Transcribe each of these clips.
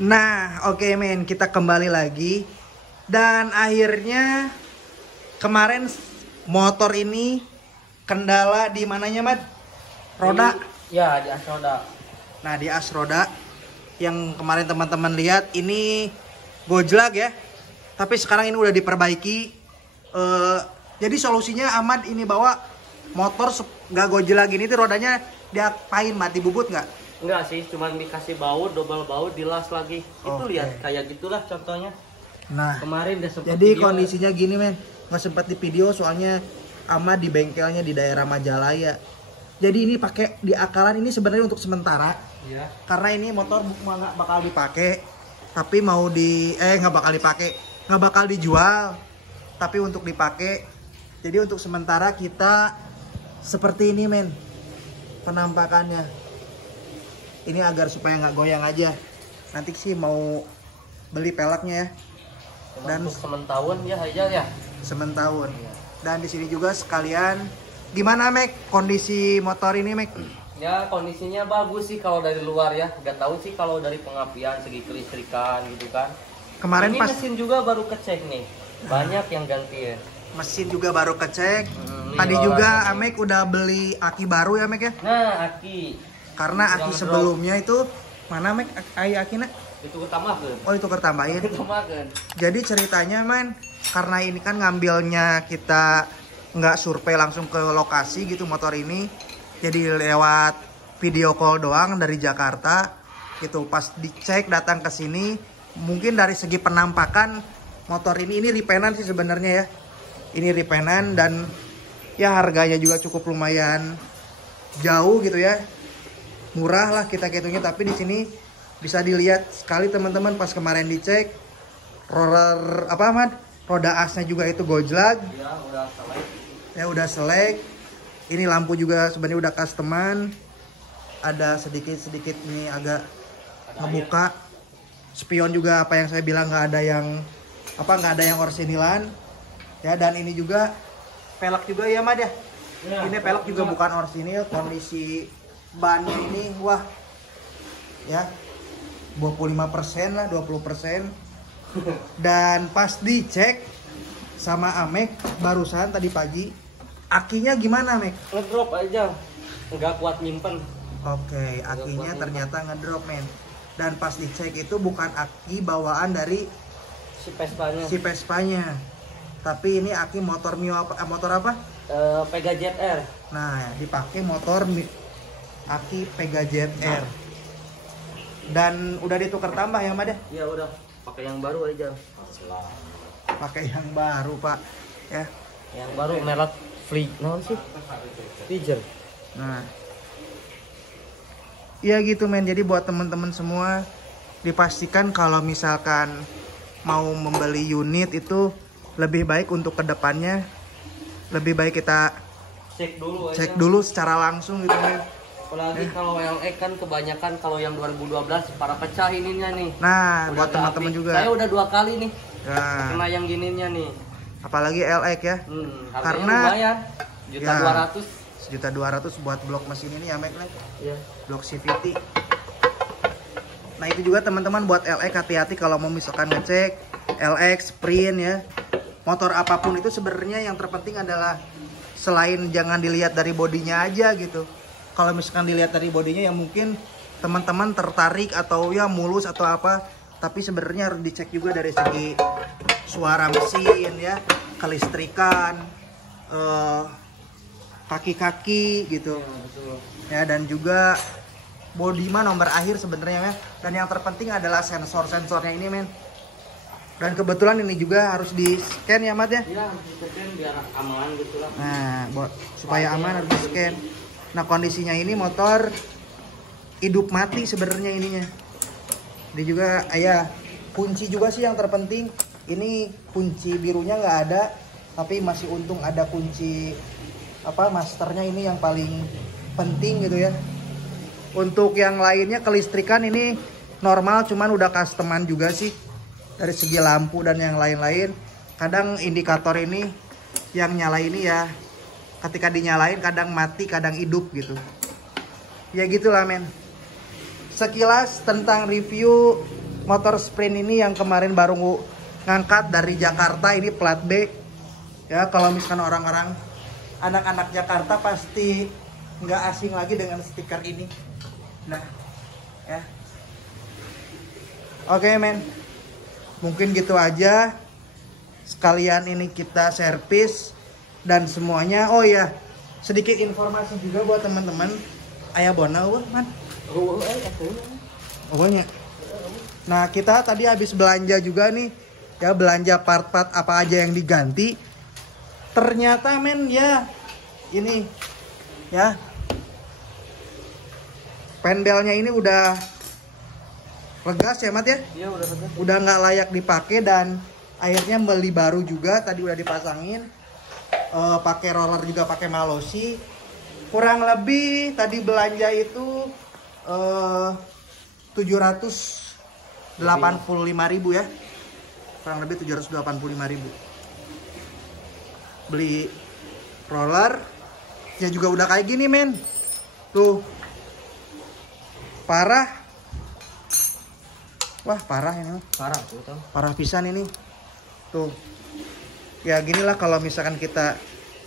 Nah, oke men, kita kembali lagi. Dan akhirnya kemarin motor ini kendala di mananya, Mad? Roda. Ya, di as roda. Nah, di as roda yang kemarin teman-teman lihat ini gojlak ya. Tapi sekarang ini udah diperbaiki. Jadi solusinya Ahmad ini bawa motor nggak gojlak gini tuh rodanya diapain, mati bubut nggak? Enggak sih, cuman dikasih baut, double baut, dilas lagi. Itu lihat kayak gitulah contohnya. Nah, kemarin udah sempet jadi video. kondisinya gini men, nggak sempat di video soalnya Ahmad di bengkelnya di daerah Majalaya. Jadi ini pakai di akalan ini sebenarnya untuk sementara. Iya. Karena ini motor nggak bakal dipakai, tapi mau nggak bakal dijual, tapi untuk dipakai. Jadi untuk sementara kita seperti ini men, penampakannya. Ini agar supaya nggak goyang aja. Nanti sih mau beli peleknya ya. Dan untuk sementahun ya aja ya. Sementahun. Dan di sini juga sekalian gimana Mek kondisi motor ini Mek? Ya kondisinya bagus sih kalau dari luar ya. Gak tahu sih kalau dari pengapian segi kelistrikan gitu kan. Kemarin ini pas mesin juga baru kecek nih. Banyak yang gantiin. Mesin juga baru kecek. Tadi juga Amek udah beli aki baru ya Mek ya? Nah aki. Karena aki sebelumnya itu mana Mek aki-akinya? Itu ketambahin. Oh itu ketambahin. Ketambahin. Jadi ceritanya men, karena ini kan ngambilnya kita nggak survei langsung ke lokasi gitu motor ini. Jadi lewat video call doang dari Jakarta gitu. Pas dicek datang ke sini, mungkin dari segi penampakan motor ini repaintan sih sebenarnya ya. Ini repaintan dan ya harganya juga cukup lumayan jauh gitu ya. Murah lah kita hitungnya, tapi di sini bisa dilihat sekali teman-teman pas kemarin dicek roller apa Ahmad? Roda asnya juga itu gojlak. Ya udah selek. Ya udah selek. Ini lampu juga sebenarnya udah customan. Ada sedikit ini agak ngebuka. Spion juga apa yang saya bilang nggak ada yang orsinilan. Ya dan ini juga pelek juga ya Mad ya. Ini pelek juga bukan orsinil, kondisi bannya ini wah ya 25% lah, 20%. Dan pas dicek sama Amek barusan tadi pagi, akinya gimana Mek? Ngedrop aja, nggak kuat nyimpen. Oke, akinya ternyata ngedrop men. Dan pas dicek itu bukan aki bawaan dari si Vespanya. Tapi ini aki motor Mio motor apa? Pega ZR. Nah, dipakai motor aki Pega ZR. Dan udah ditukar tambah ya Mad? Ya udah, pakai yang baru aja. Pakai yang baru Pak ya. Yang baru merek Tiger. Nah, ya gitu men. Jadi buat teman-teman semua dipastikan kalau misalkan mau membeli unit itu lebih baik untuk kedepannya lebih baik kita cek dulu secara langsung gitu men. Apalagi kalau LX kan kebanyakan kalau yang 2012 para pecah ininya nih. Nah, udah buat teman-teman juga. Saya udah 2 kali nih. Nah, kena yang gininya nih. Apalagi LX ya. Karena lumayan. $1.200.000 buat blok mesin ini ya Mek. Iya. Blok CVT. Nah, itu juga teman-teman buat LX hati-hati kalau mau misalkan ngecek LX sprint ya. Motor apapun itu sebenarnya yang terpenting adalah selain jangan dilihat dari bodinya aja gitu. Kalau misalkan dilihat dari bodinya ya mungkin teman-teman tertarik atau ya mulus atau apa, tapi sebenarnya harus dicek juga dari segi suara mesin ya, kelistrikan, kaki-kaki gitu. Ya, betul. Ya dan juga bodi mah nomor akhir sebenarnya ya. Dan yang terpenting adalah sensor-sensornya ini men. Dan kebetulan ini juga harus di scan ya Mat ya? Iya, di scan biar aman gitu lah. Nah, supaya aman harus di scan. Nah, kondisinya ini motor hidup mati sebenarnya ininya. Dia juga ya kunci juga sih yang terpenting. Ini kunci birunya nggak ada, tapi masih untung ada kunci masternya ini yang paling penting gitu ya. Untuk yang lainnya kelistrikan ini normal, cuman udah customan juga sih. Dari segi lampu dan yang lain-lain. Kadang indikator ini yang nyala ini ya ketika dinyalain kadang mati kadang hidup gitu. Ya gitulah men. Sekilas tentang review motor sprint ini yang kemarin baru ngangkat dari Jakarta, ini plat B. Ya, kalau misalkan orang-orang anak-anak Jakarta pasti nggak asing lagi dengan stiker ini. Nah, ya. Oke, men. Mungkin gitu aja. Sekalian ini kita servis dan semuanya. Oh ya, sedikit informasi juga buat teman-teman. Aya bona eueuh, man. Oh, banyak. Nah, kita tadi habis belanja juga nih. Ya, belanja part-part apa aja yang diganti. Ternyata, men, ya ini ya. Pendelnya ini udah legas ya, Mat ya? Iya, udah legas. Udah nggak layak dipakai dan akhirnya beli baru juga. Tadi udah dipasangin. Pakai roller juga, pakai malosi. Kurang lebih tadi belanja itu 785.000 ya. Kurang lebih 785.000. Beli roller ya juga udah kayak gini, men. Tuh. Parah. Wah, parah ini. Parah tuh, Tang. Parah pisan ini. Tuh. Ya ginilah kalau misalkan kita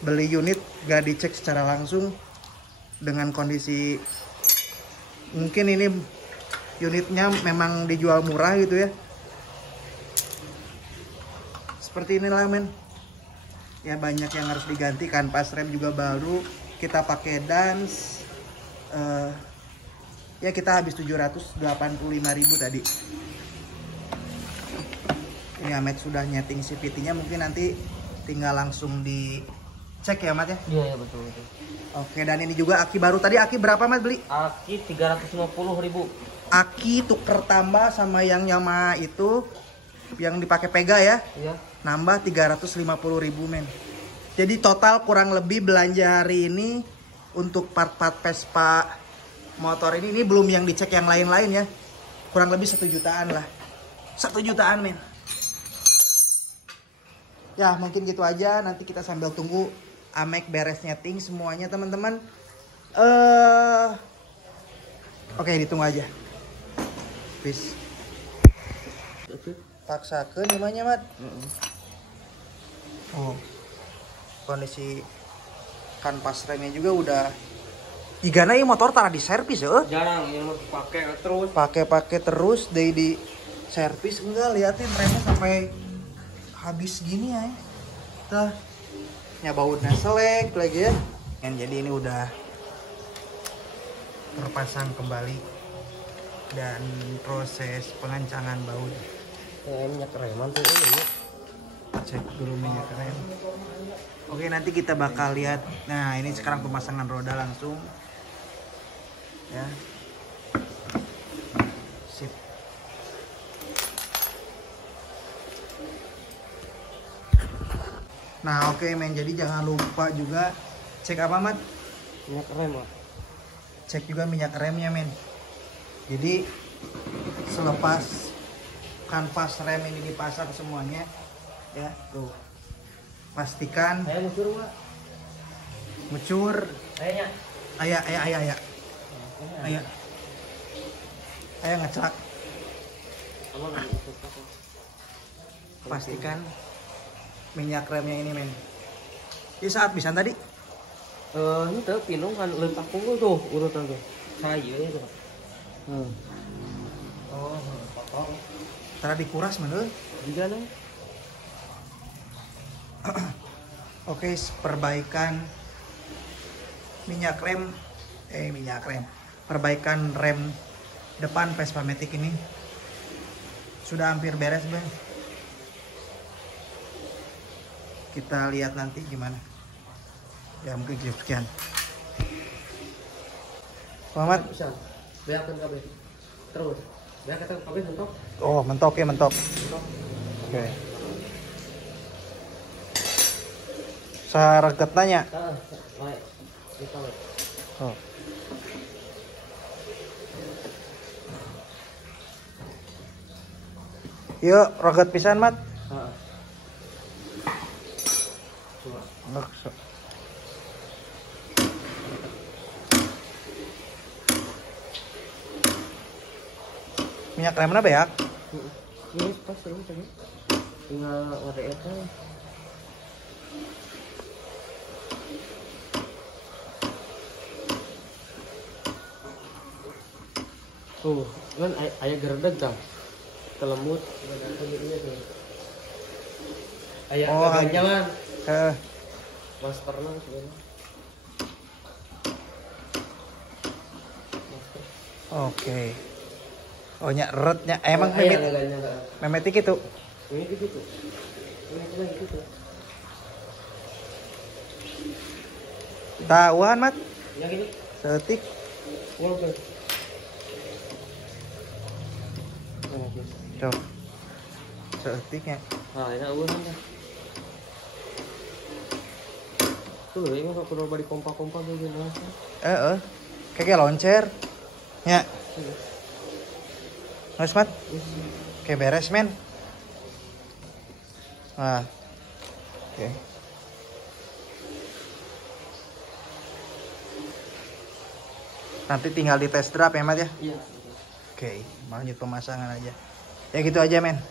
beli unit gak dicek secara langsung dengan kondisi mungkin ini unitnya memang dijual murah gitu ya. Seperti inilah, men. Ya banyak yang harus diganti, kanvas rem juga baru. Kita pakai Dance. Ya kita habis 785.000 tadi. Ini Ahmed sudah nyeting CVT-nya, mungkin nanti tinggal langsung dicek ya, Mat ya? Iya, ya, betul. Oke, dan ini juga aki baru. Tadi aki berapa, Mat, beli? Aki 350.000. Aki tuker tambah sama yang Yamaha itu yang dipakai Pega ya. Iya. Nambah 350.000, men. Jadi total kurang lebih belanja hari ini untuk part-part Vespa motor ini belum yang dicek yang lain-lain ya. Kurang lebih 1 jutaan lah. 1 jutaan, men. Ya mungkin gitu aja. Nanti kita sambil tunggu Amek beres nyeting semuanya, teman-teman. Oke, ditunggu aja. Peace. Paksakeun namanya, Mat. Oh. Kondisi kanvas remnya juga udah. Igana ini motor tara di servis ya? Jarang yang mau dipakai terus. Pakai terus di servis. Enggak, liatin remnya sampai habis gini ya. Tuh. Nyabautnya selek lagi ya. Dan jadi ini udah terpasang kembali dan proses pengancangan baut. Minyak reman tuh ini. Cek dulu minyak rem. Oke, nanti kita bakal lihat. Nah, ini sekarang pemasangan roda langsung. Ya. Sip. Nah, oke, men. Jadi jangan lupa juga cek apa, Mat? Minyak rem, Mat. Cek juga minyak remnya, men. Jadi selepas kanvas rem ini dipasang semuanya, ya, tuh. Pastikan Saya ngucur, Mak. ngucur. Kayaknya. Ayah. Ayah ngecak. Pastikan minyak remnya ini, men. Di saat bisa tadi. Ini tuh pinung kan letak punggung tuh urutan tuh. Saya itu. Oh, potong. Tara dikuras mana? Juga nih. Oke, perbaikan minyak rem. Perbaikan rem depan Vespa Matic ini sudah hampir beres, Bang. Kita lihat nanti gimana. Ya mungkin sekian. Muhammad. Bisa. Biarkan kabel. Terus. Biar kata kabel mentok. Oh, mentok ya, mentok. Oke. Sareget nanya. Baik. Kita lihat. Oh. Yuk, roget pisan, Mat. Minyak remnya beak. Ini pas ini tadi. Tinggal warna eta. Kan aya gerdeg kan. Kelemut aya keganjalan. Heeh. Masterna sebenarnya. Oke. Oh nya eretnya emang memet gitu. Ini gitu. Ini gitu. Tahuan mat. Yang ini. Setik. Walaupun. Tuh. Setiknya. Nah, ini uang dah. Tuh, ini mah kalau balik pompa-pompa gitu nah. Kayak loncer. Ya. Mas mat. Kayak beres men. Nah. Oke. Nanti tinggal di test drive ya mat ya. Iya. Oke, lanjut pemasangan aja. Ya gitu aja men.